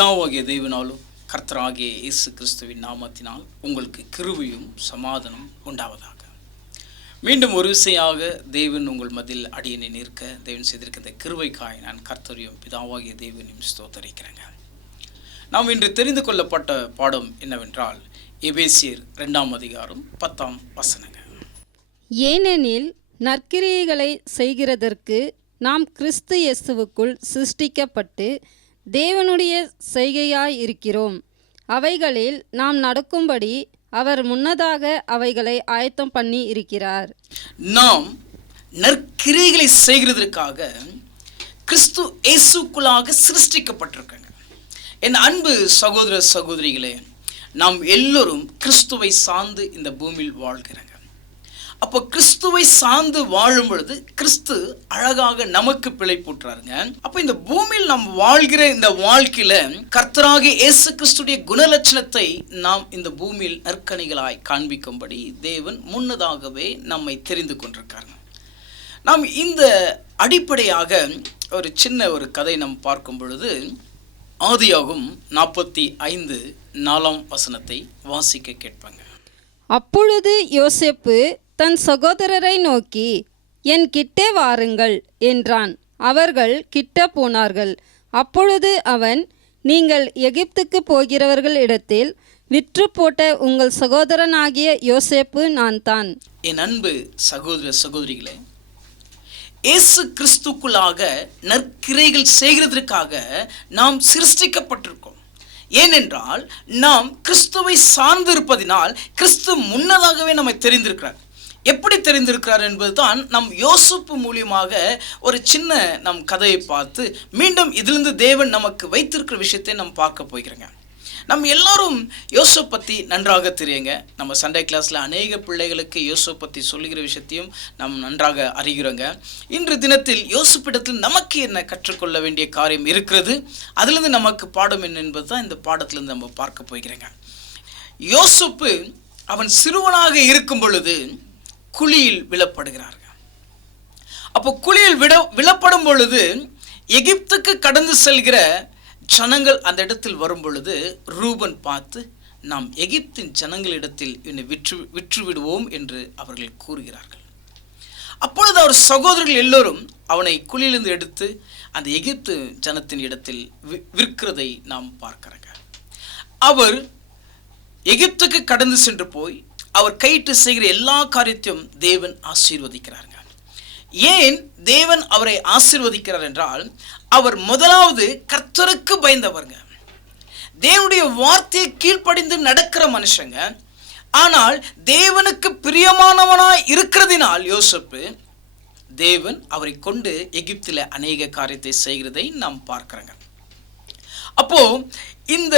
பிதாவாகிய தேவனாலும் கர்த்தராகிய இயேசு கிறிஸ்துவின் நாமத்தினால் உங்களுக்கு கிருபையும் சமாதானம் உண்டாவதாக. மீண்டும் ஒரு விசையாக தேவன் உங்கள் மத்தியில் அடியனை நிற்க தேவன் செய்திருக்கிற இந்த கிருபைக்காய் நான் கர்த்தரையும் பிதாவாகிய தேவனையும் ஸ்தோத்தரிக்கிறேங்க. நாம் இன்று தெரிந்து கொள்ளப்பட்ட பாடம் என்னவென்றால் எபேசியர் 2ஆம் அதிகாரம் 10ஆம் வசனங்க. ஏனெனில் நற்கிரியைகளை செய்கிறதற்கு நாம் கிறிஸ்து இயேசுவுக்குள் சிருஷ்டிக்கப்பட்டு தேவனுடைய செய்கையாய் இருக்கிறோம். அவைகளில் நாம் நடக்கும்படி அவர் முன்னதாக அவைகளை ஆயத்தம் பண்ணி இருக்கிறார். நாம் நற்கிரியைகளை செய்கிறதற்காக கிறிஸ்து இயேசுக்குள்ளாக சிருஷ்டிக்கப்பட்டிருக்காங்க. என் அன்பு சகோதர சகோதரிகளே, நாம் எல்லோரும் கிறிஸ்துவை சார்ந்து இந்த பூமியில் வாழ்கிறாங்க. அப்போ கிறிஸ்துவை சார்ந்து வாழும் பொழுது கிறிஸ்து அழகாக நமக்கு பிழைப்பூட்டுறாருங்க. அப்போ இந்த பூமியில் நாம் வாழ்கிற இந்த வாழ்க்கையில கர்த்தராகிய இயேசு கிறிஸ்துடைய குணலட்சணத்தை நாம் இந்த பூமியில் நற்கனிகளாய் காண்பிக்கும்படி தேவன் முன்னதாகவே நம்மை தெரிந்து கொண்டிருக்காருங்க. நாம் இந்த அடிப்படையாக ஒரு சின்ன ஒரு கதை நாம் பார்க்கும் பொழுது ஆதியாகும் 45:4 வசனத்தை வாசிக்க கேட்பாங்க. அப்பொழுது யோசேப்பு தன் சகோதரரை நோக்கி, என் கிட்டே வாருங்கள் என்றான். அவர்கள் கிட்ட போனார்கள். அப்பொழுது அவன், நீங்கள் எகிப்துக்கு போகிறவர்கள் இடத்தில் விற்று போட்ட உங்கள் சகோதரனாகிய யோசேப்பு நான் தான். என் அன்பு சகோதர சகோதரிகளே, இயேசு கிறிஸ்துக்குள்ளாக நற்கிரைகள் செய்கிறதற்காக நாம் சிருஷ்டிக்கப்பட்டிருக்கோம். ஏனென்றால் நாம் கிறிஸ்துவை சார்ந்திருப்பதினால் கிறிஸ்து முன்னதாகவே நம்மை தெரிந்திருக்கிறார். எப்படி தெரிந்திருக்கிறார் என்பதுதான் நம் யோசேப்பு மூலியமாக ஒரு சின்ன நம் கதையை பார்த்து மீண்டும் இதிலிருந்து தேவன் நமக்கு வைத்திருக்கிற விஷயத்தை நாம் பார்க்க போகிறோங்க. நம்ம எல்லாரும் யோசேப்பு பற்றி நன்றாக தெரியுங்க. நம்ம சண்டே கிளாஸில் அநேக பிள்ளைகளுக்கு யோசேப்பு பற்றி சொல்லுகிற விஷயத்தையும் நாம் நன்றாக அறிகிறோங்க. இன்று தினத்தில் யோசேப்பிடத்தில் நமக்கு என்ன கற்றுக்கொள்ள வேண்டிய காரியம் இருக்கிறது, அதிலிருந்து நமக்கு பாடம் என்ன என்பது தான் இந்த பாடத்திலிருந்து நம்ம பார்க்க போகிறோங்க. யோசேப்பு அவன் சிறுவனாக இருக்கும் பொழுது குழியில் விழப்படுகிறார்கள். அப்போ குழியில் விழப்படும் பொழுது எகிப்துக்கு கடந்து செல்கிற ஜனங்கள் அந்த இடத்தில் வரும் பொழுது ரூபன் பார்த்து, நாம் எகிப்தின் ஜனங்களிடத்தில் இவனை விற்று விடுவோம் என்று அவர்கள் கூறுகிறார்கள். அப்பொழுது அவர் சகோதரர்கள் எல்லோரும் அவனை குழியிலிருந்து எடுத்து அந்த எகிப்து ஜனத்தின் இடத்தில் விற்கிறதை நாம் பார்க்கிறோங்க. அவர் எகிப்துக்கு கடந்து சென்று போய் அவர் கையிட்டு செய்கிற எல்லா காரியத்தையும் தேவன் ஆசீர்வதிக்கிறாருங்க. ஏன் தேவன் அவரை ஆசீர்வதிக்கிறார் என்றால், அவர் முதலாவது கர்த்தருக்கு பயந்தவர்ங்க. தேவனுடைய வார்த்தையை கீழ்ப்படிந்து நடக்கிற மனுஷங்க. ஆனால் தேவனுக்கு பிரியமானவனாய் இருக்கிறதினால் யோசேப்பு தேவன் அவரை கொண்டு எகிப்தில் அநேக காரியத்தை செய்கிறதை நாம் பார்க்கிறோங்க. அப்போ இந்த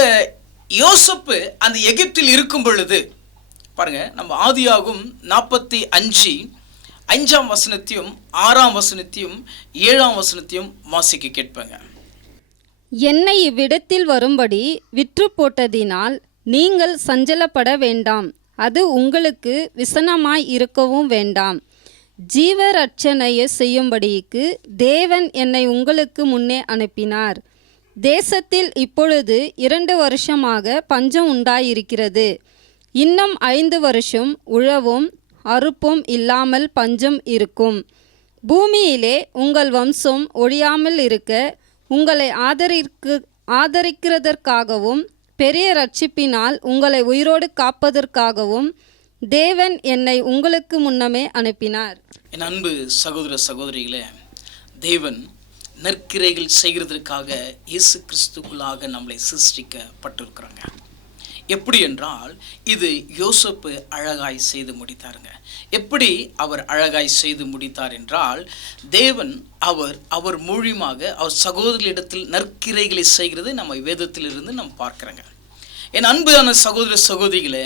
யோசேப்பு அந்த எகிப்தில் இருக்கும் பொழுது பாருங்க, நம்ம ஆதியாகும் 45:5 வசனத்தையும் 6ஆம் வசனத்தையும் 7ஆம் வசனத்தையும் வாசிக்க கேட்பாங்க. என்னை இவ்விடத்தில் வரும்படி விற்று போட்டதினால் நீங்கள் சஞ்சலப்பட வேண்டாம், அது உங்களுக்கு விசனமாய் இருக்கவும் வேண்டாம். ஜீவ ரட்சணையை செய்யும்படிக்கு தேவன் என்னை உங்களுக்கு முன்னே அனுப்பினார். தேசத்தில் இப்பொழுது 2 வருஷமாக பஞ்சம் உண்டாயிருக்கிறது. இன்னும் 5 வருஷம் உழவும் அறுப்பும் இல்லாமல் பஞ்சம் இருக்கும். பூமியிலே உங்கள் வம்சம் ஒழியாமல் இருக்க உங்களை ஆதரிக்கிறதற்காகவும் பெரிய ரட்சிப்பினால் உங்களை உயிரோடு காப்பதற்காகவும் தேவன் என்னை உங்களுக்கு முன்னமே அனுப்பினார். என் அன்பு சகோதர சகோதரிகளே, தேவன் நற்கிரைகள் செய்கிறதற்காக இயேசு கிறிஸ்துக்குள்ளாக நம்மளை சிருஷ்டிக்கப்பட்டிருக்கிறாங்க. எப்படி என்றால், இது யோசேப்பு அழகாய் செய்து முடித்தாருங்க. எப்படி அவர் அழகாய் செய்து முடித்தார் என்றால், தேவன் அவர் மூலியமாக அவர் சகோதரிகளிடத்தில் நற்கிரைகளை செய்கிறது நம்ம வேதத்திலிருந்து நாம் பார்க்கிறோங்க. என் அன்பான சகோதர சகோதரிகளே,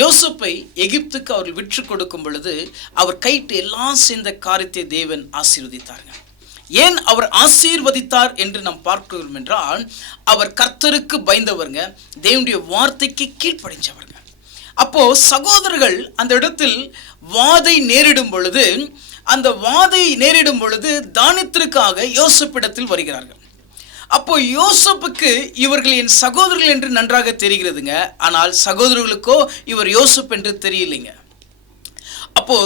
யோசேப்பை எகிப்துக்கு அவர் விற்று கொடுக்கும் பொழுது அவர் கைட்டு எல்லாம் சேர்ந்த காரியத்தை தேவன் ஆசீர்வதித்தாருங்க. ஏன் அவர் ஆசீர்வதித்தார் என்று நாம் பார்க்கிறோம் என்றால், அவர் கர்த்தருக்கு பயந்தவர்ங்க, தேவனுடைய வார்த்தைக்கு கீழ்ப்படிஞ்சவர்ங்க. அப்போ சகோதரர்கள் அந்த இடத்தில் வாதை நேரிடும் பொழுது அந்த வாதை நேரிடும் பொழுது தானியத்திற்காக யோசேப்பிடத்தில் வருகிறார்கள். அப்போ யோசேப்புக்கு இவர்கள் என் சகோதரர்கள் என்று நன்றாக தெரிகிறதுங்க. ஆனால் சகோதரர்களுக்கோ இவர் யோசேப்பு என்று தெரியலைங்க. அப்போ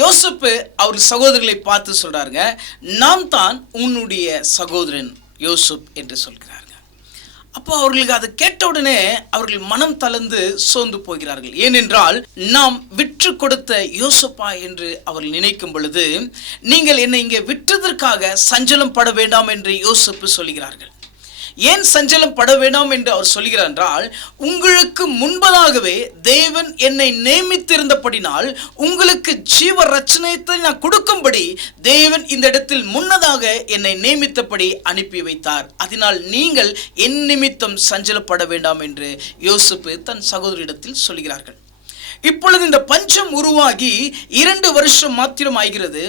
யோசேப்பு அவர் சகோதரர்களை பார்த்து சொல்றாருங்க, நான் தான் உன்னுடைய சகோதரன் யோசேப் என்று சொல்கிறாருங்க. அப்போ அவர்களுக்கு அதை கேட்ட உடனே அவர்கள் மனம் தளர்ந்து சோர்ந்து போகிறார்கள். ஏனென்றால் நாம் விற்று கொடுத்த யோசேப்பா என்று அவர்கள் நினைக்கும் பொழுது, நீங்கள் என்னை இங்கே விற்றதற்காக சஞ்சலம் பட வேண்டாம் என்று யோசேப்பு சொல்கிறார்கள். ஏன் சஞ்சலம் பட வேண்டாம் என்று அவர் சொல்கிறார் என்றால், உங்களுக்கு முன்பதாகவே தேவன் என்னை நியமித்திருந்தபடினால் உங்களுக்கு ஜீவ ரட்சணத்தை நான் கொடுக்கும்படி தேவன் இந்த இடத்தில் முன்னதாக என்னை நியமித்தபடி அனுப்பி வைத்தார். அதனால் நீங்கள் என் நிமித்தம் சஞ்சலப்பட வேண்டாம் என்று யோசேப்பு தன் சகோதரிடத்தில் சொல்கிறார்கள். இப்பொழுது இந்த பஞ்சம் உருவாகி 2 வருஷம் மாத்திரம் ஆகிறது.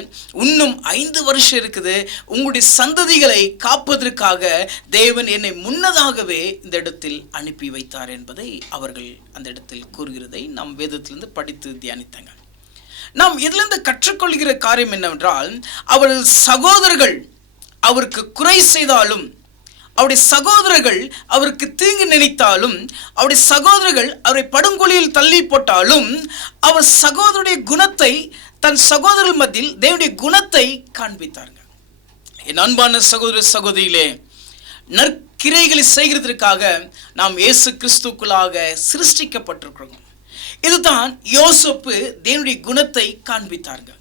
இன்னும் 5 வருஷம் இருக்குது. உங்களுடைய சந்ததிகளை காப்பதற்காக தேவன் என்னை முன்னதாகவே இந்த இடத்தில் அனுப்பி வைத்தார் என்பதை அவர்கள் அந்த இடத்தில் கூறுகிறதை நாம் வேதத்திலிருந்து படித்து தியானித்தாங்க. நாம் இதிலிருந்து கற்றுக்கொள்கிற காரியம் என்னவென்றால், அவர்கள் சகோதரர்கள் அவருக்கு குறை செய்தாலும், அவருடைய சகோதரர்கள் அவருக்கு தீங்கு நினைத்தாலும், அவருடைய சகோதரர்கள் அவரை படுகொலியில் தள்ளி போட்டாலும், அவர் சகோதரருடைய குணத்தை தன் சகோதரர்கள் மத்தியில் தேவனுடைய குணத்தை காண்பித்தார்கள். என் அன்பான சகோதர சகோதரிகளே, நற்கிரைகளை செய்கிறதற்காக நாம் இயேசு கிறிஸ்துக்குள்ளாக சிருஷ்டிக்கப்பட்டிருக்கிறோம். இதுதான் யோசேப்பு தேவனுடைய குணத்தை காண்பித்தார்கள்.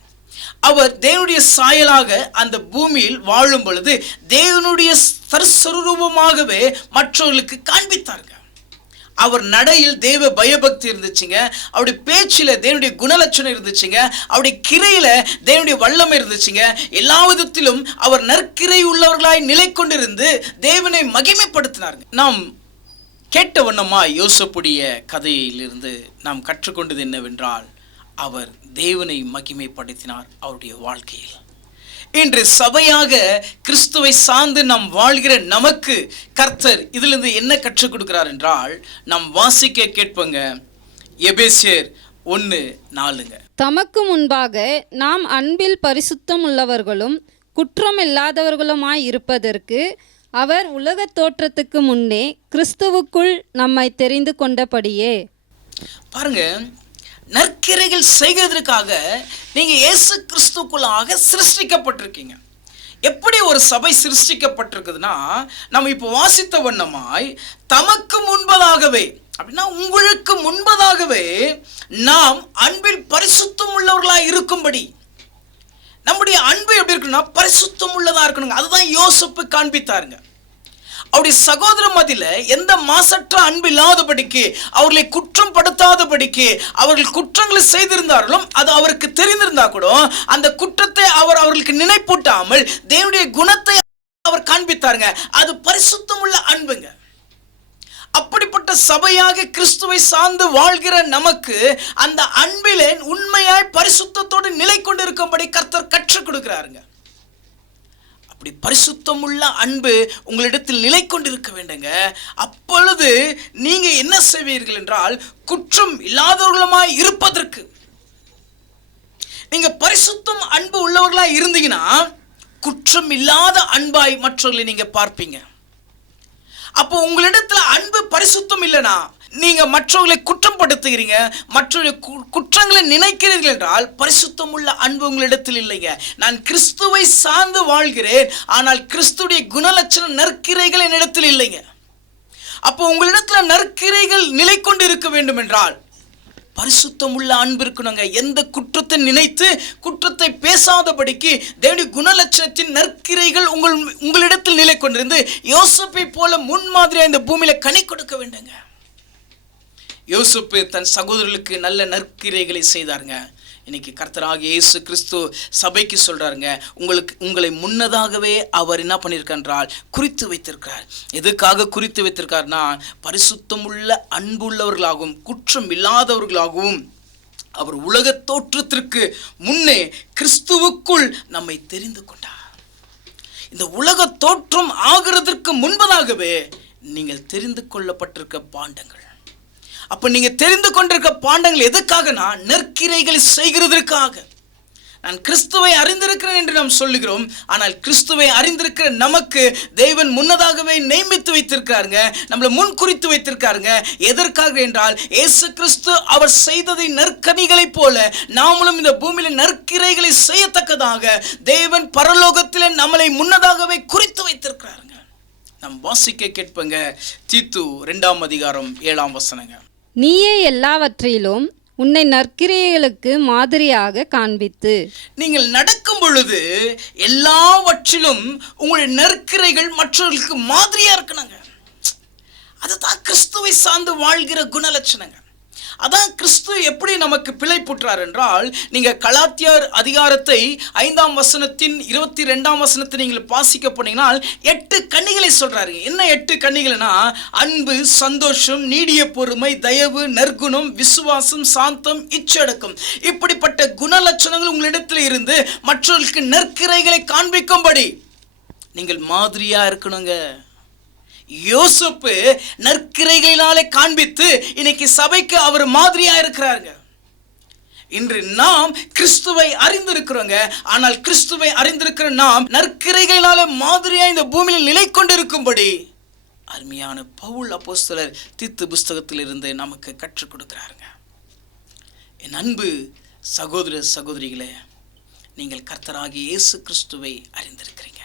அவர் தேவனுடைய சாயலாக அந்த பூமியில் வாழும் பொழுது தேவனுடைய சர்வரூபமாகவே மற்றவர்களுக்கு காண்பித்தார்கள். அவர் நடையில் தேவ பயபக்தி இருந்துச்சுங்க. அவருடைய பேச்சில் தேவனுடைய குணலட்சணம் இருந்துச்சுங்க. அவருடைய கிரையில தேவனுடைய வல்லமை இருந்துச்சுங்க. எல்லா விதத்திலும் அவர் நற்கிரை உள்ளவர்களாய் நிலை கொண்டிருந்து தேவனை மகிமைப்படுத்தினார்கள். நாம் கேட்ட வண்ணமா யோசேப்புடைய கதையிலிருந்து நாம் கற்றுக்கொண்டது என்னவென்றால், அவர் தேவனை மகிமைப்படுத்தினார் அவருடைய வாழ்க்கையில். இன்று சபையாக கிறிஸ்துவை சார்ந்து நாம் வாழ்கிற நமக்கு கர்த்தர் இதிலிருந்து என்ன கற்றுக் கொடுக்கிறார் என்றால், நாம் வாசிக்க கேட்போங்க. எபேசியர் 1:4. தமக்கு முன்பாக நாம் அன்பில் பரிசுத்தம் உள்ளவர்களும் குற்றமில்லாதவர்களுமாய் இருப்பதற்கு அவர் உலகத் தோற்றத்துக்கு முன்னே கிறிஸ்துவுக்குள் நம்மை தெரிந்து கொண்டபடியே. பாருங்க, நற்கிரைகள் செய்கிறதுக்காக நீங்க இயேசு கிறிஸ்துக்குள்ளாக சிருஷ்டிக்கப்பட்டிருக்கீங்க. எப்படி ஒரு சபை சிருஷ்டிக்கப்பட்டிருக்குதுன்னா, நம்ம இப்போ வாசித்த வண்ணமாய் தமக்கு முன்பதாகவே, அப்படின்னா உங்களுக்கு முன்பதாகவே நாம் அன்பில் பரிசுத்தம் உள்ளவர்களாக இருக்கும்படி. நம்முடைய அன்பு எப்படி இருக்குன்னா பரிசுத்தம் உள்ளதா இருக்கணுங்க. அதுதான் யோசேப்பு காண்பித்தாருங்க. அவருடைய சகோதர மத்தியில எந்த மாசற்ற அன்பு இல்லாதபடிக்கு, அவர்களை குற்றம் படுத்தாதபடிக்கு, அவர்கள் குற்றங்களை செய்திருந்தார்களும் அது அவருக்கு தெரிந்திருந்தா கூட அந்த குற்றத்தை அவர் அவர்களுக்கு நினைப்பூட்டாமல் தேவனுடைய குணத்தை அவர் காண்பித்தாருங்க. அது பரிசுத்தம் உள்ள அன்புங்க. அப்படிப்பட்ட சபையாக கிறிஸ்துவை சார்ந்து வாழ்கிற நமக்கு அந்த அன்பிலே உண்மையாய் பரிசுத்தத்தோடு நிலை கொண்டிருக்கும்படி கர்த்தர் கற்றுக் கொடுக்கிறாருங்க. அப்படி பரிசுத்தம் உள்ள அன்பு உங்களிடத்தில் நிலை கொண்டிருக்க வேண்டுங்க. அப்பொழுது நீங்க என்ன செய்வீர்கள் என்றால், குற்றம் இல்லாதவர்களுமாய் இருப்பதற்கு, நீங்க பரிசுத்தம் அன்பு உள்ளவர்களாய் இருந்தீங்கன்னா குற்றம் இல்லாத அன்பாய் மற்றவர்களை நீங்க பார்ப்பீங்க. அப்போ உங்களிடத்துல அன்பு பரிசுத்தம் இல்லைனா நீங்க மற்றவர்களை குற்றம் படுத்துகிறீங்க, மற்றவர்களை குற்றங்களை நினைக்கிறீர்கள் என்றால் பரிசுத்தம் உள்ள அன்பு உங்களிடத்தில் இல்லைங்க. நான் கிறிஸ்துவை சார்ந்து வாழ்கிறேன், ஆனால் கிறிஸ்துடைய குணலட்சண நற்கிரைகள் என்னிடத்தில் இல்லைங்க. அப்போ உங்களிடத்துல நற்கிரைகள் நிலை கொண்டு இருக்க வேண்டும் என்றால் பரிசுத்தம் உள்ள அன்பு இருக்கணுங்க. எந்த குற்றத்தை நினைத்து குற்றத்தை பேசாதபடிக்கு தேவனுடைய குணலட்சணத்தின் நற்கிரைகள் உங்களிடத்தில் நிலை கொண்டிருந்து யோசேப்பை போல முன்மாதிரியா இந்த பூமியில கனி கொடுக்க வேண்டுங்க. யோசேப்பு தன் சகோதரர்களுக்கு நல்ல நற்கிரைகளை செய்தாருங்க. இன்னைக்கு கர்த்தராகிய இயேசு கிறிஸ்து சபைக்கு சொல்றாருங்க, உங்களை முன்னதாகவே அவர் என்ன பண்ணியிருக்கார், குறித்து வைத்திருக்கிறார். எதுக்காக குறித்து வைத்திருக்காருன்னா, பரிசுத்தம் உள்ள அன்பு உள்ளவர்களாகவும் குற்றம் இல்லாதவர்களாகவும் அவர் உலக தோற்றத்திற்கு முன்னே கிறிஸ்துவுக்குள் நம்மை தெரிந்து கொண்டார். இந்த உலக தோற்றம் ஆகிறதற்கு முன்பதாகவே நீங்கள் தெரிந்து கொள்ளப்பட்டிருக்க பாண்டங்கள். அப்ப நீங்க தெரிந்து கொண்டிருக்க பாண்டங்கள் எதுக்காகனா, நற்கிரைகளை செய்கிறதற்காக. நான் கிறிஸ்துவை அறிந்திருக்கிறேன் என்று நாம் சொல்லுகிறோம். ஆனால் கிறிஸ்துவை அறிந்திருக்கிற நமக்கு தேவன் முன்னதாகவே நியமித்து வைத்திருக்காருங்க, நம்மளை முன் குறித்து வைத்திருக்காருங்க. எதற்காக என்றால் இயேசு கிறிஸ்து அவர் செய்ததை நற்கனிகளைப் போல நாமளும் இந்த பூமியில நற்கிரைகளை செய்யத்தக்கதாக தேவன் பரலோகத்தில் நம்மளை முன்னதாகவே குறித்து வைத்திருக்கிறாருங்க. நாம் வாசிக்க கேட்பங்க தீத்து 2ஆம் அதிகாரம் 7ஆம் வசனங்க. நீயே எல்லாவற்றிலும் உன்னை நற்கிரியைகளுக்கு மாதிரியாக காண்பித்து. நீங்கள் நடக்கும் பொழுது எல்லாவற்றிலும் உங்களுடைய நற்கிரைகள் மற்றவர்களுக்கு மாதிரியா இருக்கணுங்க. அதுதான் கிறிஸ்துவை சார்ந்து வாழ்கிற குணலட்சணங்க. அதான் கிறிஸ்து எப்படி நமக்கு பிழை புற்றார் என்றால், நீங்க கலாத்தியர் அதிகாரத்தை 5ஆம் வசனத்தின் 22ஆம் வசனத்தை நீங்கள் வாசிக்க போனீங்கன்னா 8 கன்னிகளை சொல்றாரு. என்ன 8 கன்னிகள்னா, அன்பு, சந்தோஷம், நீடிய பொறுமை, தயவு, நற்குணம், விசுவாசம், சாந்தம், இச்சடக்கம். இப்படிப்பட்ட குணலட்சணங்கள் உங்களிடத்தில் இருந்து மற்றவர்களுக்கு நற்கிரைகளை காண்பிக்கும்படி நீங்கள் மாதிரியா இருக்கணுங்க. யோசேப்பு நற்கிரைகளினாலே காண்பித்து இன்னைக்கு சபைக்கு அவர் மாதிரியா இருக்கிறாருங்க. இன்று நாம் கிறிஸ்துவை அறிந்திருக்கிறோங்க. ஆனால் கிறிஸ்துவை அறிந்திருக்கிற நாம் நற்கிரைகளினாலே மாதிரியா இந்த பூமியில் நிலை கொண்டிருக்கும்படி அருமையான பவுல் அப்போஸ்தலர் தீத்து புஸ்தகத்தில் இருந்து நமக்கு கற்றுக் கொடுக்கிறாருங்க. என் அன்பு சகோதர சகோதரிகளே, நீங்கள் கர்த்தராகிய இயேசு கிறிஸ்துவை அறிந்திருக்கிறீங்க.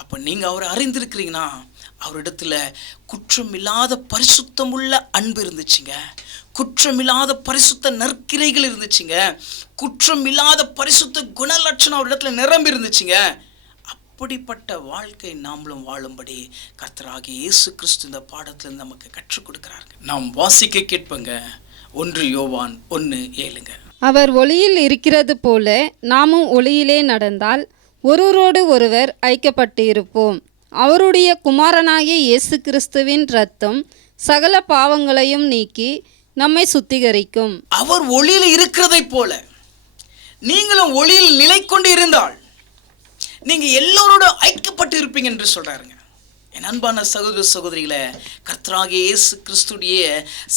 அப்போ நீங்கள் அவரை அறிந்திருக்கிறீங்கன்னா அவரிடத்துல குற்றமில்லாத பரிசுத்தமுள்ள அன்பு இருந்துச்சுங்க, குற்றமில்லாத பரிசுத்த நற்கிரைகள் இருந்துச்சுங்க, குற்றமில்லாத பரிசுத்த குணலட்சணம் அவரிடத்துல நிரம்பி இருந்துச்சுங்க. அப்படிப்பட்ட வாழ்க்கை நாமளும் வாழும்படி கர்த்தராகிய இயேசு கிறிஸ்து இந்த பாடத்தில் நமக்கு கற்றுக் கொடுக்கிறார்கள். நாம் வாசிக்க கேட்பங்க 1 யோவான் 1:7. அவர் ஒளியில் இருக்கிறது போல நாமும் ஒளியிலே நடந்தால் ஒருவரோடு ஒருவர் ஐக்கியப்பட்டு இருப்போம். அவருடைய குமாரனாகிய இயேசு கிறிஸ்துவின் இரத்தம் சகல பாவங்களையும் நீக்கி நம்மை சுத்திகரிக்கும். அவர் ஒளியில் இருக்கிறதை போல நீங்களும் ஒளியில் நிலை கொண்டு இருந்தால் நீங்க எல்லோரோட ஐக்கியப்பட்டு இருப்பீங்க என்று சொல்றாருங்க. என் அன்பான சகோதர சகோதரிகளே, கர்த்தராகிய இயேசு கிறிஸ்துடைய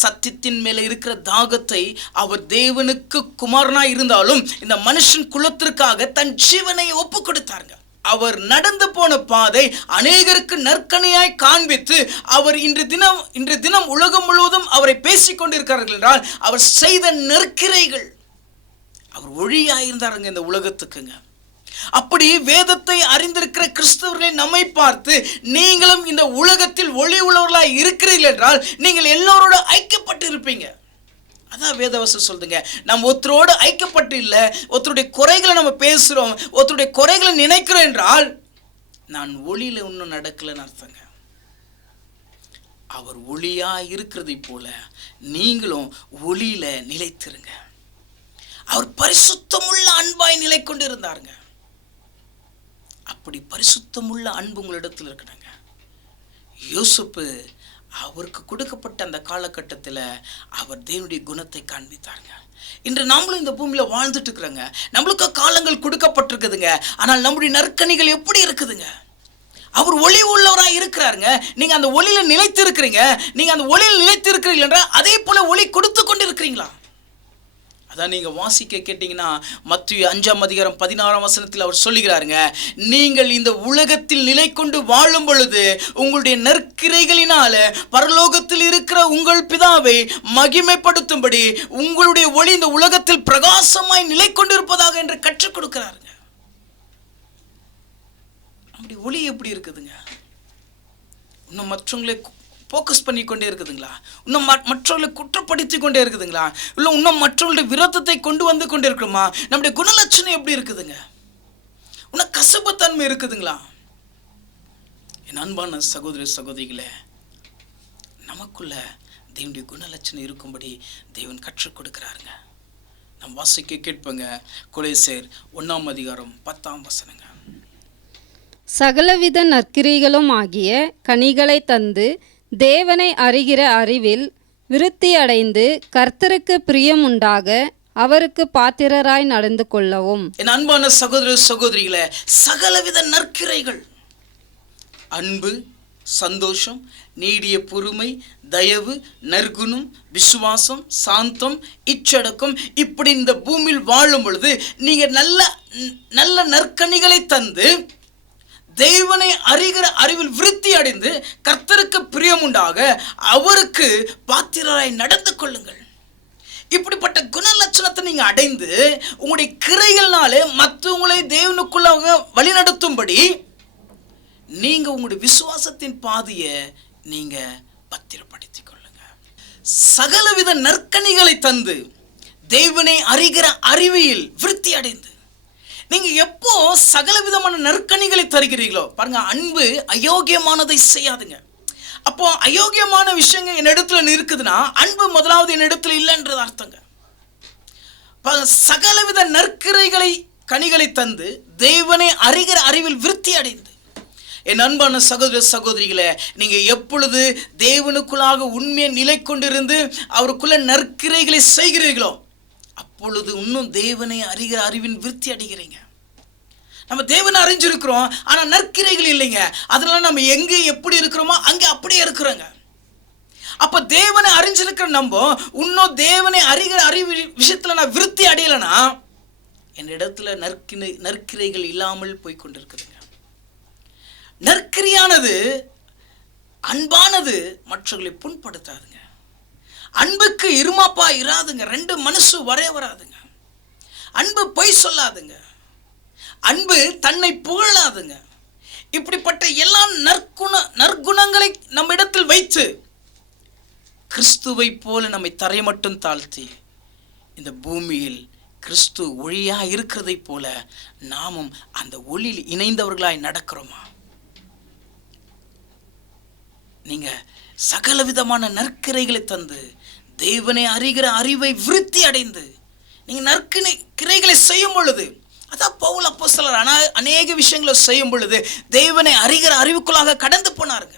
சத்தியத்தின் மேல இருக்கிற தாகத்தை, அவர் தேவனுக்கு குமாரனாய் இருந்தாலும் இந்த மனுஷன் குலத்திற்காக தன் ஜீவனை ஒப்பு கொடுத்தாருங்க. அவர் நடந்து போன பாதை அநேகருக்கு நற்கனியாய் காண்பித்து அவர் இன்று தினம் உலகம் முழுவதும் அவரை பேசிக் கொண்டிருக்கிறார்கள் என்றால் அவர் செய்த நற்கிரைகள். அவர் ஒளியாயிருந்தாருங்க இந்த உலகத்துக்குங்க. அப்படி வேதத்தை அறிந்திருக்கிற கிறிஸ்தவர்களை நம்மை பார்த்து நீங்களும் இந்த உலகத்தில் ஒளி உள்ளவர்களாய் இருக்கிறீர்கள் என்றால் நீங்கள் எல்லோரோட ஐக்கியப்பட்டு இருப்பீங்க. அதான் வேதவசம் சொல்லுங்க. நம்ம ஒருத்தரோடு ஐக்கியப்பட்டு இல்லை, ஒருத்தருடைய குறைகளை நம்ம பேசுகிறோம், ஒருத்தருடைய குறைகளை நினைக்கிறோம் என்றால் நான் ஒளியில் இன்னும் நடக்கலைன்னு அர்த்தங்க. அவர் ஒளியா இருக்கிறதை போல நீங்களும் ஒளியில நிலைத்திருங்க. அவர் பரிசுத்தமுள்ள அன்பாய் நிலை கொண்டு இருந்தாருங்க. அப்படி பரிசுத்தமுள்ள அன்பு உங்களிடத்தில் இருக்கணுங்க. யோசேப்பு அவருக்கு கொடுக்கப்பட்ட அந்த காலகட்டத்தில் அவர் தேவனுடைய குணத்தை காண்பித்தாருங்க. இன்று நாமளும் இந்த பூமியில வாழ்ந்துட்டு இருக்கிறோங்க. நம்மளுக்கு காலங்கள் கொடுக்கப்பட்டிருக்குதுங்க. ஆனால் நம்முடைய நற்கனிகள் எப்படி இருக்குதுங்க? அவர் ஒளி உள்ளவராக இருக்கிறாருங்க. நீங்க அந்த ஒளியில நிலைத்து இருக்கிறீங்க. நீங்க அந்த ஒளியில் நிலைத்து இருக்கிறீர்கள் என்றால் அதே போல ஒளி கொடுத்து கொண்டு இருக்கிறீங்களா? அதான் நீங்க வாசிக்க கேட்டீங்கன்னா மத்தேயு 5ஆம் அதிகாரம் 16ஆம் வசனத்தில் அவர் சொல்லுகிறாருங்க, நீங்கள் இந்த உலகத்தில் நிலை கொண்டு வாழும் பொழுது உங்களுடைய நற்கிரைகளினால பரலோகத்தில் இருக்கிற உங்கள் பிதாவை மகிமைப்படுத்தும்படி உங்களுடைய ஒளி இந்த உலகத்தில் பிரகாசமாய் நிலை கொண்டிருப்பதாக என்று கற்றுக் கொடுக்கிறாருங்க. அப்படி ஒளி எப்படி இருக்குதுங்க? இன்னும் மற்றவங்களை ஃபோக்கஸ் பண்ணி கொண்டே இருக்குதுங்களா? இன்னும் மற்றவர்களை குற்றப்படுத்தி கொண்டே இருக்குதுங்களா? இல்லை இன்னும் மற்றவர்களுடைய விரோதத்தை கொண்டு வந்து கொண்டே இருக்கிறோமா? நம்முடைய குணலட்சணம் எப்படி இருக்குதுங்க? இன்னும் கசப்புத்தன்மை இருக்குதுங்களா? என் அன்பான சகோதர சகோதரிகளே, நமக்குள்ள தேவனுடைய குணலட்சணம் இருக்கும்படி தேவன் கற்றுக் கொடுக்கிறாருங்க. நம் வாசிக்க கேட்பங்க கொலேசியர் 1ஆம் அதிகாரம் 10ஆம் வசனங்க. சகலவித நற்கிரிகளும் ஆகிய கனிகளை தந்து தேவனை அறிகிற அறிவில் விருத்தியடைந்து கர்த்தருக்கு பிரியம் உண்டாக அவருக்கு பாத்திரராய் நடந்து கொள்ளவும். என் அன்பான சகோதர சகோதரிகளே, சகலவித நற்கிரைகள், அன்பு, சந்தோஷம், நீடிய பொறுமை, தயவு, நற்குணம், விசுவாசம், சாந்தம், இச்சடக்கம். இப்படி இந்த பூமியில் வாழும் பொழுது நீங்க நல்ல நல்ல நற்கனிகளை தந்து தேவனை அறிகிற அறிவில் விருத்தி அடைந்து கர்த்தருக்கு பிரியமுண்டாக அவருக்கு பாத்திரராய் நடந்து கொள்ளுங்கள். இப்படிப்பட்ட குணலட்சணத்தை நீங்க அடைந்து உங்களுடைய கிரைகள்னாலே மற்றவங்களை தேவனுக்குள்ளாக வழிநடத்தும்படி நீங்க உங்களுடைய விசுவாசத்தின் பாதையை நீங்க பத்திரப்படுத்திக் கொள்ளுங்க. சகலவித நற்கனிகளை தந்து தேவனை அறிகிற அறிவியல் விருத்தி அடைந்து நீங்க எப்போ சகலவிதமான நற்கனிகளை தருகிறீர்களோ பாருங்க, அன்பு அயோக்கியமானதை செய்யாதுங்க. அப்போ அயோக்கியமான விஷயங்கள் என்னிடத்துல இருக்குதுன்னா அன்பு முதலாவது என்னிடத்துல இல்லைன்றது அர்த்தங்க. சகலவித நற்கிரைகளை கனிகளை தந்து தேவனை அறிகிற அறிவில் விருத்தி அடைந்து என் அன்பான சகோதர சகோதரிகளே, நீங்க எப்பொழுது தேவனுக்குள்ளாக உண்மையை நிலை கொண்டிருந்து அவருக்குள்ள நற்கிரைகளை செய்கிறீர்களோ அப்பொழுது இன்னும் தேவனை அறிகிற அறிவின் விருத்தி அடைகிறீங்க. நம்ம தேவனை அறிஞ்சிருக்கிறோம், ஆனா நற்கிரைகள் இல்லைங்க. அதனால நம்ம எங்க எப்படி இருக்கிறோமோ அங்க அப்படியே இருக்கிறோங்க. அப்ப தேவனை அறிஞ்சிருக்கிற நம்ம இன்னும் தேவனை அறிகிற அறிவு விஷயத்துல நான் விருத்தி அடையலைன்னா என் இடத்துல நற்கிரைகள் இல்லாமல் போய் கொண்டிருக்குதுங்க. நற்கிரியானது அன்பானது மற்றவர்களை புண்படுத்தாதுங்க. அன்புக்கு இருமாப்பா இராதுங்க. ரெண்டு மனசு வராதுங்க. அன்பு பொய் சொல்லாதுங்க. அன்பு தன்னை புகழாதுங்க. இப்படிப்பட்ட எல்லா நற்குணங்களை நம்ம இடத்தில் வைத்து கிறிஸ்துவை போல நம்மை தரை மட்டும் தாழ்த்தி இந்த பூமியில் கிறிஸ்து ஒளியா இருக்கிறதை போல நாமும் அந்த ஒளியில் இணைந்தவர்களாய் நடக்கிறோமா? நீங்க சகல விதமான நற்கிரைகளை தந்து தேவனை அறிகிற அறிவை விருத்தி அடைந்து நீங்க நற்கிரைகளை செய்யும் பொழுது, அதான் பவுல் அப்போஸ்தலர் அநேக விஷயங்களை செய்யும் பொழுது தேவனை அறிகிற அறிவுக்குள்ளாக கடந்து போனாருங்க.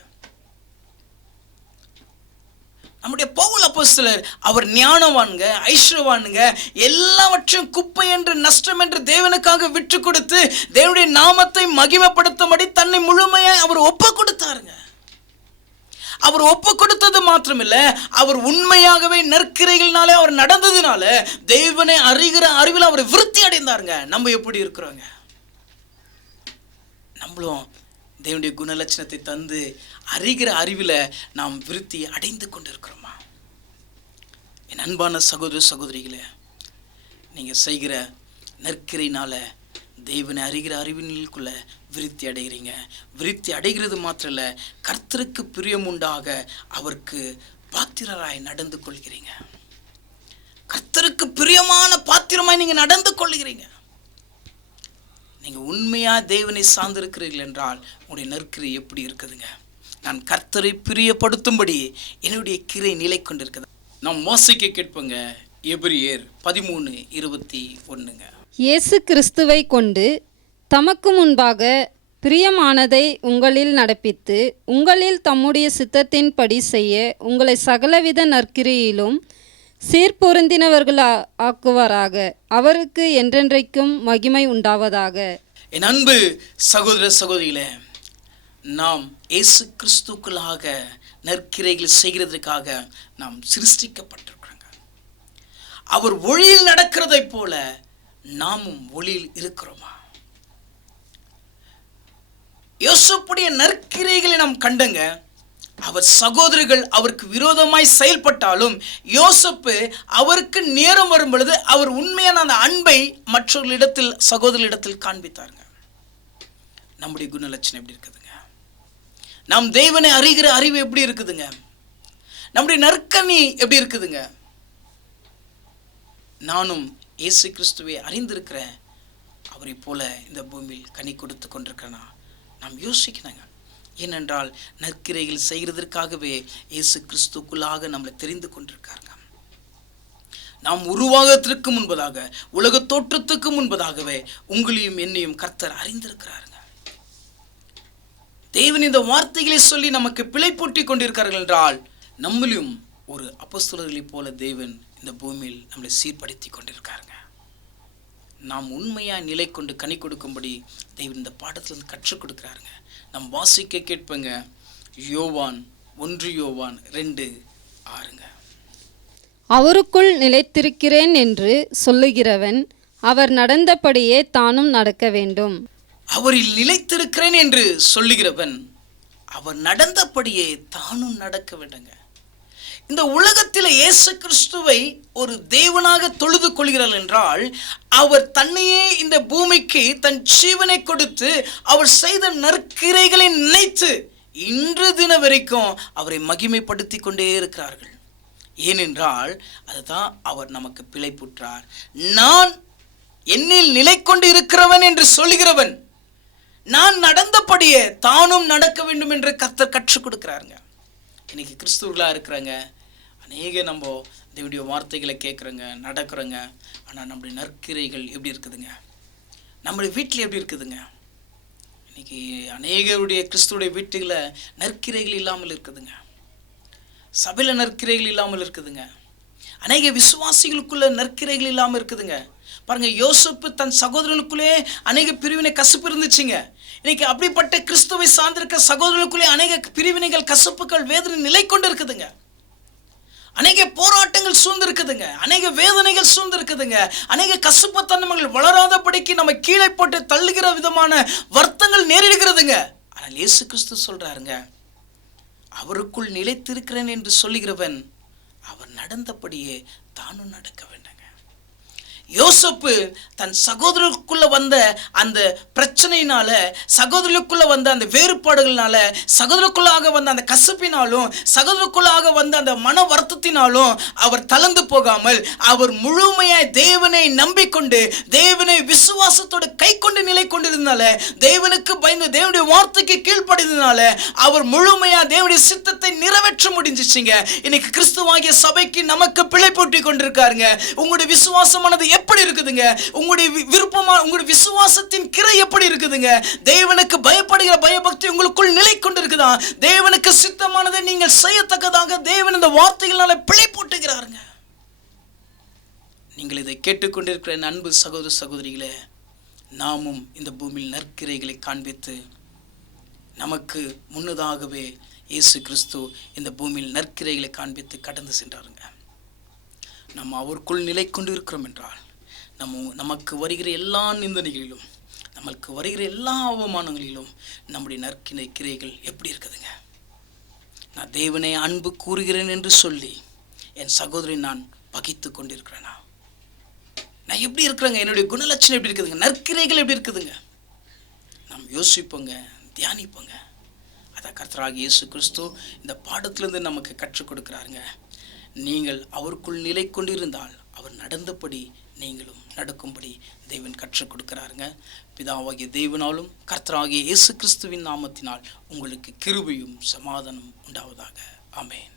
நம்முடைய பவுல் அப்போஸ்தலர் அவர் ஞானவான்க, ஐஸ்வர்யவானுங்க, எல்லாவற்றையும் குப்பை என்று நஷ்டம் என்று தேவனுக்காக விற்று கொடுத்து தேவனுடைய நாமத்தை மகிமைப்படுத்தும்படி தன்னை முழுமையாக அவர் ஒப்பு கொடுத்தாருங்க. அவர் ஒப்பு கொடுத்தது மாத்திரமில்ல, அவர் உண்மையாகவே நற்கிரைகள்னாலே அவர் நடந்ததுனால தேவனை அறிகிற அறிவில் அவர் விருத்தி அடைந்தாருங்க. நம்ம எப்படி இருக்கிறோங்க? நம்மளும் தேவனுடைய குணலட்சணத்தை தந்து அறிகிற அறிவில் நாம் விருத்தி அடைந்து கொண்டிருக்கிறோமா? என் அன்பான சகோதர சகோதரிகளே, நீங்க செய்கிற நற்கிரையினால தேவனை அறிகிற அறிவினுக்குள்ள விருத்தி அடைகிறீங்க. விருத்தி அடைகிறது மாத்திரம் இல்லை, கர்த்தருக்கு பிரியம் உண்டாக அவருக்கு பாத்திரராய் நடந்து கொள்கிறீங்க. கர்த்தருக்கு பிரியமான பாத்திரமாய் நீங்க நடந்து கொள்கிறீங்க. நீங்க உண்மையா தேவனை சார்ந்திருக்கிறீர்கள் என்றால் உங்களுடைய நற்கிரை எப்படி இருக்குதுங்க? நான் கர்த்தரை பிரியப்படுத்தும்படி என்னுடைய கிரை நிலை கொண்டிருக்குது. நாம் வாசிக்க கேட்போங்க. எபிரியர் 13:21. இயேசு கிறிஸ்துவை கொண்டு தமக்கு முன்பாக பிரியமானதை உங்களில் நடப்பித்து உங்களில் தம்முடைய சித்தத்தின்படி செய்ய உங்களை சகலவித நற்கிரியிலும் சீர்பொருந்தினவர்கள் ஆக்குவாராக. அவருக்கு என்றென்றைக்கும் மகிமை உண்டாவதாக. என் அன்பு சகோதர சகோதரிகளே, நாம் இயேசு கிறிஸ்துக்குள்ளாக நற்கிரைகள் செய்கிறதுக்காக நாம் சிருஷ்டிக்கப்பட்டிருக்கிறோங்க. அவர் ஒளியில் நடக்கிறதை போல நாமும் ஒளியில் இருக்கிறோமா? யோசேப்புடைய நற்கிரைகளை நாம் கண்டங்க. அவர் சகோதரர்கள் அவருக்கு விரோதமாய் செயல்பட்டாலும் யோசேப்பு அவருக்கு நேரம் வரும் பொழுது அவர் உண்மையான அந்த அன்பை மற்றவர்களிடத்தில் சகோதரர்களிடத்தில் காண்பித்தாருங்க. நம்முடைய குணலட்சணம் எப்படி இருக்குதுங்க? நாம் தேவனை அறிகிற அறிவு எப்படி இருக்குதுங்க? நம்முடைய நற்கனி எப்படி இருக்குதுங்க? நானும் இயேசு கிறிஸ்துவை அறிந்திருக்கிறேன், அவரை போல இந்த பூமியில் கனி கொடுத்து கொண்டிருக்கிறேனா? நாம் யோசிக்கணுங்க. ஏனென்றால் நற்கிரைகள் செய்கிறதற்காகவே இயேசு கிறிஸ்துக்குள்ளாக நம்மளை தெரிந்து கொண்டிருக்காருங்க. நாம் உருவாகத்திற்கு முன்பதாக, உலக தோற்றத்துக்கு முன்பதாகவே உங்களையும் என்னையும் கர்த்தர் அறிந்திருக்கிறாருங்க. தேவன் இந்த வார்த்தைகளை சொல்லி நமக்கு பிழை பூட்டி கொண்டிருக்கிறார்கள் என்றால் நம்மளையும் ஒரு அப்போஸ்தலர்களைப் போல தேவன் இந்த பூமியில் நம்மளை சீர்படுத்தி கொண்டிருக்காருங்க. நாம் உண்மையாக நிலை கொண்டு கனி கொடுக்கும்படி தேவன் இந்த பாடத்திலிருந்து கற்றுக் கொடுக்குறாருங்க. நாம் வாசிக்க கேட்பங்க. யோவான் 1 யோவான் 2:6. அவருக்குள் நிலைத்திருக்கிறேன் என்று சொல்லுகிறவன் அவர் நடந்தபடியே தானும் நடக்க வேண்டும். அவரில் நிலைத்திருக்கிறேன் என்று சொல்லுகிறவன் அவர் நடந்தபடியே தானும் நடக்க வேண்டுங்க. இந்த உலகத்தில் இயேசு கிறிஸ்துவை ஒரு தேவனாக தொழுது கொள்கிறார் என்றால் அவர் தன்னையே இந்த பூமிக்கு தன் ஜீவனை கொடுத்து அவர் செய்த நற்கிரைகளை நினைத்து இன்று தின வரைக்கும் அவரை மகிமைப்படுத்தி கொண்டே இருக்கிறார்கள். ஏனென்றால் அதுதான் அவர் நமக்கு பிழைப்புற்றார். நான் என்னில் நிலை கொண்டு இருக்கிறவன் என்று சொல்லுகிறவன் நான் நடந்தபடியே தானும் நடக்க வேண்டும் என்று கர்த்தர் கற்றுக் கொடுக்கிறாருங்க. இன்னைக்கு கிறிஸ்துவர்களாக இருக்கிறாங்க, அநேக நம்ம தேவனுடைய வார்த்தைகளை கேட்குறோங்க, நடக்கிறோங்க. ஆனால் நம்முடைய நற்கிரைகள் எப்படி இருக்குதுங்க? நம்முடைய வீட்டில் எப்படி இருக்குதுங்க? இன்னைக்கு அநேகருடைய கிறிஸ்துடைய வீட்டுகளில் நற்கிரைகள் இல்லாமல் இருக்குதுங்க. சபையில் நற்கிரைகள் இல்லாமல் இருக்குதுங்க. அநேக விசுவாசிகளுக்குள்ள நற்கிரைகள் இல்லாமல் இருக்குதுங்க. பாருங்க, யோசேப்பு தன் சகோதரனுக்குள்ளே அநேக பிரிவினை கசப்பு இருந்துச்சுங்க. இன்னைக்கு அப்படிப்பட்ட கிறிஸ்துவை சார்ந்திருக்க சகோதரர்களுக்குள்ளே அநேக பிரிவினைகள், கசப்புகள், வேதனை நிலை கொண்டு இருக்குதுங்க. அநேக போராட்டங்கள் சூழ்ந்திருக்குதுங்க, அநேக வேதனைகள் சூழ்ந்திருக்குதுங்க, அநேக கசப்புத்தன்மைகள் வளராதபடிக்கு நம்ம கீழே போட்டு தள்ளுகிற விதமான வருத்தங்கள் நேரிடுகிறதுங்க. ஆனால் இயேசு கிறிஸ்து சொல்றாருங்க, அவருக்குள் நிலைத்திருக்கிறேன் என்று சொல்லுகிறவன் அவர் நடந்தபடியே தானும் நடக்க வேண்டாங்க. யோசேப்பு தன் சகோதரருக்குள்ள வந்த அந்த பிரச்சனையினால, சகோதரருக்குள்ள வந்த அந்த வேறுபாடுகள்னால, சகோதரருக்குள்ளாக வந்த அந்த கசப்பினாலும், சகோதரருக்குள்ளாக வந்த அந்த மன வருத்தத்தினாலும் அவர் தளர்ந்து போகாமல் அவர் முழுமையாய் தேவனை நம்பிக்கொண்டு தேவனை விசுவாசத்தோடு கை கொண்டு நிலை கொண்டிருந்தனால, தேவனுக்கு பயந்து தேவனுடைய வார்த்தைக்கு கீழ்ப்படிந்தனால அவர் முழுமையா தேவனுடைய சித்தத்தை நிறைவேற்ற முடிஞ்சிச்சுங்க. இன்னைக்கு கிறிஸ்துவாகிய சபைக்கு நமக்கு பிழை போட்டி கொண்டிருக்காருங்க. உங்களுடைய விசுவாசமானது எப்படி இருக்குதுங்க? உங்களுடைய விருப்பமா, உங்களுடைய விசுவாசத்தின் கிரை எப்படி இருக்குதுங்க? தேவனுக்கு பயப்படுகிற பயபக்தி உங்களுக்குள் நிலை கொண்டு இருக்குதா? தேவனுக்கு சித்தமானதை நீங்கள் செய்யத்தக்கதாக தேவன் இந்த வார்த்தைகளால பிழை போட்டுகிறாருங்க. நீங்கள் இதை கேட்டுக்கொண்டிருக்கிற அன்பு சகோதர சகோதரிகளே, நாமும் இந்த பூமியில் நற்கிரைகளை காண்பித்து, நமக்கு முன்னதாகவே இயேசு கிறிஸ்து இந்த பூமியில் நற்கிரைகளை காண்பித்து கடந்து சென்றாருங்க. நம்ம அவருக்குள் நிலை கொண்டு இருக்கிறோம் என்றால் நமக்கு வருகிற எல்லா நிந்தனைகளிலும், நமக்கு வருகிற எல்லா அவமானங்களிலும் நம்முடைய நற்கிரைகள் எப்படி இருக்குதுங்க? நான் தேவனை அன்பு கூறுகிறேன் என்று சொல்லி என் சகோதரி நான் பகைத்து கொண்டிருக்கிறேனா? நான் எப்படி இருக்கிறேங்க? என்னுடைய குணலட்சணம் எப்படி இருக்குதுங்க? நற்கிரைகள் எப்படி இருக்குதுங்க? நாம் யோசிப்போங்க, தியானிப்போங்க. அதை கர்த்தராகிய இயேசு கிறிஸ்து இந்த பாடத்திலிருந்து நமக்கு கற்றுக் கொடுக்கிறாருங்க. நீங்கள் அவருக்குள் நிலை கொண்டிருந்தால் அவர் நடந்தபடி நீங்களும் நடக்கும்படி தேவன் கற்றுக் கொடுக்கிறாருங்க. பிதாவாகிய தேவனாலும் கர்த்தராகிய இயேசு கிறிஸ்துவின் நாமத்தினால் உங்களுக்கு கிருபையும் சமாதானம் உண்டாவதாக. ஆமென்.